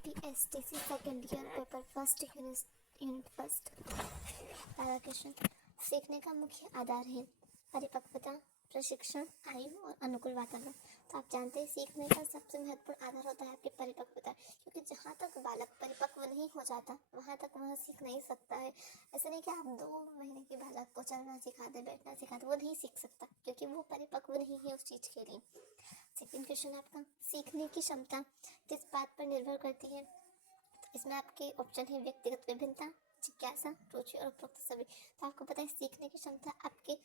BSTC second year paper first unit first. पहला question, सीखने का मुख्य आधार है परिपक्वता, प्रशिक्षण, आयु और अनुकूल वातावरण। तो आप जानते हैं सीखने का सबसे महत्वपूर्ण आधार होता है आपकी परिपक्वता, क्योंकि जहाँ तक बालक परिपक्व नहीं हो जाता वहाँ तक वह सीख नहीं सकता है। ऐसा नहीं कि आप 2 महीने के बालक को चलना सिखा दे, बैठना सिखा दे, वो नहीं सीख सकता क्योंकि वो परिपक्व नहीं है उस चीज़ के लिए। सेकेंड क्वेश्चन आपका, सीखने की क्षमता किस बात पर निर्भर करती है? तो इसमें आपके ऑप्शन है व्यक्तिगत विभिन्नता, जिज्ञासा, रुचि और उपरोक्त सभी। तो आपको पता है सीखने की क्षमता आपके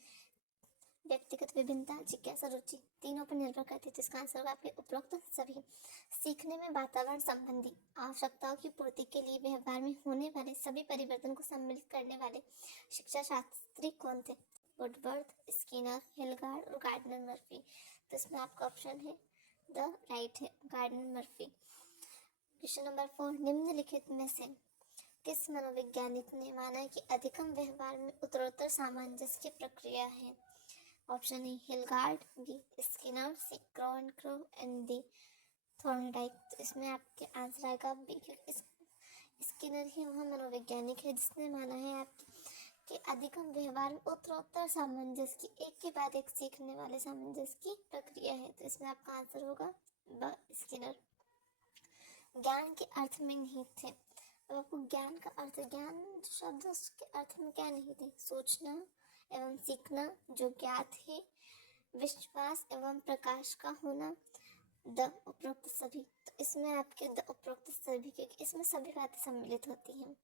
व्यक्तिगत विभिन्नता, जिज्ञासा, रुचि तीनों पर निर्भर करती है, जिसका आंसर होगा आपके उपरोक्त सभी। सीखने में वातावरण संबंधी आवश्यकताओं की पूर्ति के लिए व्यवहार में होने वाले सभी परिवर्तन को सम्मिलित करने वाले शिक्षा शास्त्री कौन थे? वुडवर्थ, स्किनर, हिलगार्ड और गार्डनर मर्फी। तो इसमें आपका ऑप्शन है द राइट है गार्डनर मर्फी। क्वेश्चन नंबर 4, निम्नलिखित में से किस मनोवैज्ञानिक ने माना कि अधिकतम व्यवहार में उत्तरोत्तर सामंजस्य की प्रक्रिया है? Option A Hilgard, B Skinner, C Crow and Crow and D Thorndike. तो इसमें आपके आंसर आएगा बी, क्योंकि स्किनर ही वह मनोवैज्ञानिक है जिसने माना है आपके कि अधिकतम व्यवहार में उत्तरोत्तर सामंजस्य की एक के बाद एक सीखने वाले सामंजस्य की प्रक्रिया है। तो इसमें आपका आंसर होगा ब स्किनर। ज्ञान के अर्थ में निहित थे। अब आपको ज्ञान का अर्थ, ज्ञान शब्द के अर्थ में क्या निहित है? सोचना एवं सीखना जो ज्ञात है, विश्वास एवं प्रकाश का होना, द उपरोक्त सभी। तो इसमें आपके द उपरोक्त सभी, क्योंकि इसमें सभी बातें सम्मिलित होती हैं।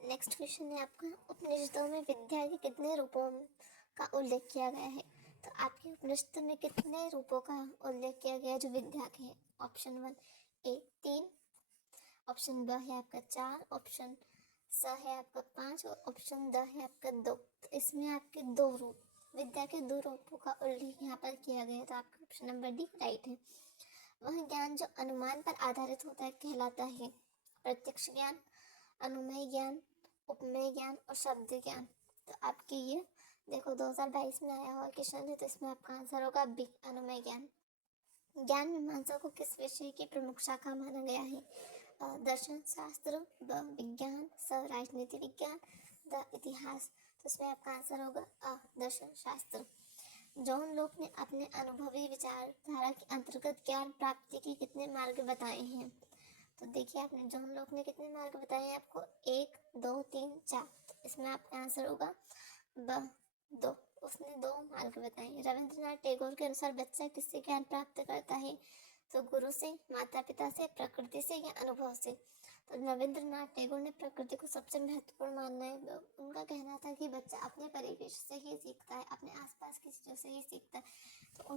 नेक्स्ट क्वेश्चन है आपका, उपनिषदों में विद्या के कितने रूपों का उल्लेख किया गया है? तो आपके उपनिषद में कितने रूपों का उल्लेख किया गया है जो विद्या के हैं? ऑप्शन 1 ए 3, ऑप्शन ब है आपका 4, ऑप्शन स है आपका 5 और ऑप्शन द है आपका 2। तो इसमें आपके 2 रूप, विद्या के 2 रूपों का उल्लेख यहाँ पर किया गया है। तो आपका ऑप्शन नंबर डी राइट है। वह ज्ञान जो अनुमान पर आधारित होता है कहलाता है प्रत्यक्ष ज्ञान, अनुमेय ज्ञान, उपमेय ज्ञान और शब्द ज्ञान। तो आपके ये देखो 2022 में आया हुआ क्वेश्चन है, तो इसमें आपका आंसर होगा बी अनुमेय ज्ञान। ज्ञान मीमांसा को किस विषय की प्रमुख शाखा माना गया है? दर्शन शास्त्र, ब विज्ञान, स राजनीति विज्ञान, द इतिहास। तो इसमें आपका आंसर होगा दर्शन शास्त्र। जॉन लोक ने अपने अनुभवी विचारधारा के अंतर्गत ज्ञान प्राप्ति के कितने मार्ग बताए हैं? तो देखिए आपने जॉन लोक ने कितने मार्ग बताए हैं आपको? 1, 2, 3, 4। तो इसमें आपका आंसर होगा ब 2, उसने 2 मार्ग बताए। रविंद्रनाथ टैगोर के अनुसार बच्चा किससे ज्ञान प्राप्त करता है? तो गुरु से, माता पिता से, प्रकृति से या अनुभव से। तो रविंद्रनाथ टैगोर ने प्रकृति को सबसे महत्वपूर्ण मानना है। उनका कहना था कि बच्चा अपने परिवेश से ही सीखता है, अपने आसपास की चीज़ों से ही सीखता है। तो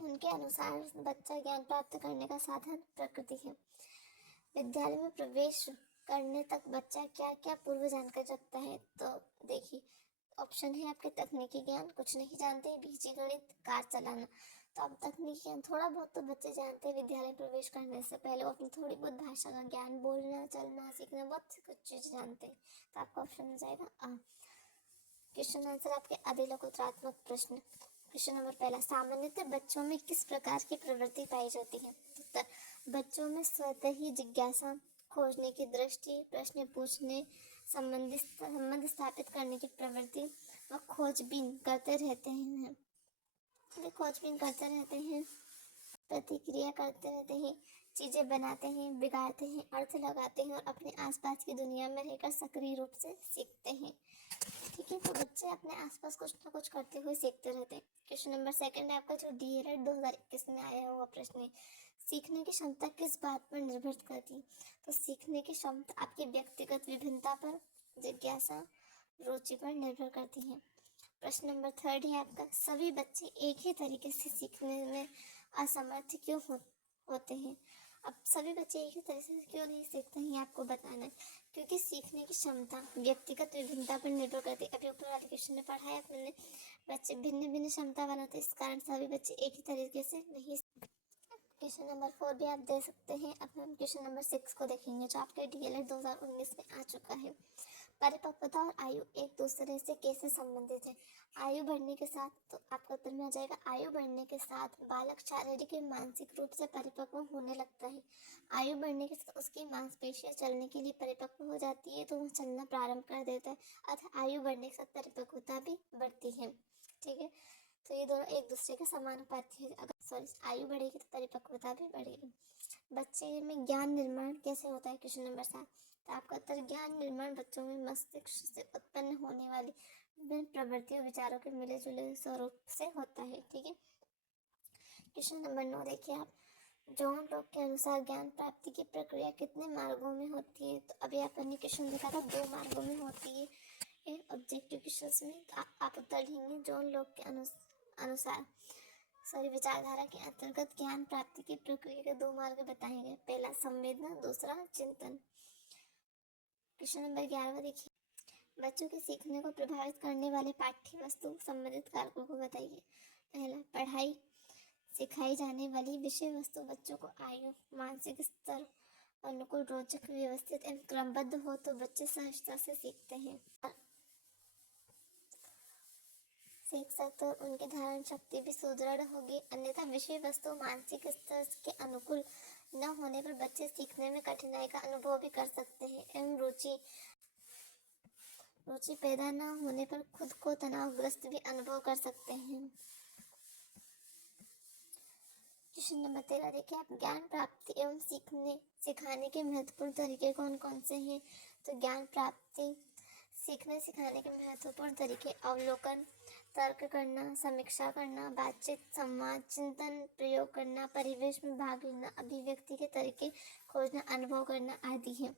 उनके अनुसार बच्चा ज्ञान प्राप्त करने का साधन प्रकृति है। विद्यालय में प्रवेश करने तक बच्चा क्या क्या पूर्व जानकारी रखता है? तो देखिए ऑप्शन है आपके तकनीकी ज्ञान, कुछ नहीं जानते, बीजगणित, कार चलाना। तो अब तकनीकी ज्ञान थोड़ा बहुत तो बच्चे जानते हैं, विद्यालय प्रवेश करने से पहले वो अपनी थोड़ी बहुत भाषा का ज्ञान, बोलना, चलना, सीखना, बहुत कुछ चीज़ जानते हैं। तो आपका ऑप्शन हो जाएगा क्वेश्चन आंसर आपके अधिलोकोत्तरात्मक प्रश्न। क्वेश्चन नंबर पहला, सामान्यतः बच्चों में किस प्रकार की प्रवृत्ति पाई जाती है? उत्तर, बच्चों में स्वतः ही जिज्ञासा, खोजने की दृष्टि, प्रश्न पूछने, संबंध स्थापित करने की प्रवृत्ति व खोजबीन करते रहते हैं। खोजबीन करते रहते हैं, प्रतिक्रिया करते रहते हैं, चीज़ें बनाते हैं, बिगाड़ते हैं, अर्थ लगाते हैं और अपने आसपास की दुनिया में रहकर सक्रिय रूप से सीखते हैं। ठीक है, तो बच्चे अपने आसपास कुछ ना कुछ करते हुए सीखते रहते हैं। क्वेश्चन नंबर सेकंड है आपका जो DLED 2021 में आया हुआ प्रश्न है, सीखने की क्षमता किस बात पर निर्भर करती है? तो सीखने की क्षमता आपकी व्यक्तिगत विभिन्नता पर, जिज्ञासा, रुचि पर निर्भर करती है। प्रश्न नंबर थर्ड है आपका, सभी बच्चे एक ही तरीके से सीखने में असमर्थ क्यों होते हैं? अब सभी बच्चे एक ही तरह से क्यों नहीं सीखते हैं आपको बताना है, क्योंकि सीखने की क्षमता व्यक्तिगत विभिन्नता पर निर्भर करती है। अभी ऊपर वाले क्वेश्चन में पढ़ा है अपने, बच्चे भिन्न भिन्न क्षमता वाले होते हैं, इस कारण सभी बच्चे एक ही तरीके से नहीं। क्वेश्चन नंबर 4 भी आप दे सकते हैं। अब हम क्वेश्चन नंबर 6 को देखेंगे जो आपके DLED 2019 में आ चुका है। परिपक्वता और आयु एक दूसरे से कैसे संबंधित है? आयु बढ़ने के साथ, तो आपका उत्तर में आ जाएगा आयु बढ़ने के साथ बालक शारीरिक एवं मानसिक रूप से परिपक्व होने लगता है। आयु बढ़ने के साथ उसकी मांसपेशियां चलने के लिए परिपक्व हो जाती है, तो वह चलना प्रारंभ कर देता है। अतः आयु बढ़ने के साथ परिपक्वता भी बढ़ती है। ठीक है, तो ये दोनों एक दूसरे के समानुपाती है। अगर आयु बढ़ेगी तो परिपक्वता भी बढ़ेगी। बच्चे में ज्ञान निर्माण कैसे होता है? Question number 7। तो आपका उत्तर ज्ञान निर्माण बच्चों में मस्तिष्क से उत्पन्न होने वाली विभिन्न प्रवृत्तियों विचारों के मिले जुले स्वरूप से होता है। ठीक है, क्वेश्चन नंबर 9 देखिए आप। जॉन लॉक के अनुसार ज्ञान प्राप्ति की प्रक्रिया कितने मार्गों में होती है? तो अभी आपने क्वेश्चन देखा था 2 मार्गों में होती है ऑब्जेक्टिव क्वेश्चंस में। तो आप उत्तर लिखेंगे जॉन लॉक के अनुसार विचारधारा के अंतर्गत ज्ञान प्राप्ति की प्रक्रिया के 2 मार्ग बताए गए। पहला संवेदना, दूसरा चिंतन। क्वेश्चन नंबर 11 देखिए। बच्चों के सीखने को प्रभावित करने वाले पाठ्य वस्तु संबंधित कारकों को बताइए। पहला, पढ़ाई सिखाई जाने वाली विषय वस्तु बच्चों को आयु, मानसिक स्तर, अनुकूल, रोचक, व्यवस्थित एवं क्रमबद्ध हो तो बच्चे सहजता से सीखते हैं, सीख सकते और उनकी धारण शक्ति भी सुदृढ़ होगी। अन्यथा विषय वस्तु मानसिक स्तर के अनुकूल न होने पर बच्चे सीखने में कठिनाई का अनुभव भी कर सकते हैं एवं रुचि पैदा न होने पर खुद को तनावग्रस्त भी अनुभव कर सकते हैं। क्वेश्चन नंबर 13 देखिए आप। ज्ञान प्राप्ति एवं सिखाने के महत्वपूर्ण तरीके कौन कौन से हैं? तो ज्ञान प्राप्ति सीखने सिखाने के महत्वपूर्ण तरीके अवलोकन, तर्क करना, समीक्षा करना, बातचीत, संवाद, चिंतन, प्रयोग करना, परिवेश में भाग लेना, अभिव्यक्ति के तरीके खोजना, अनुभव करना आदि है।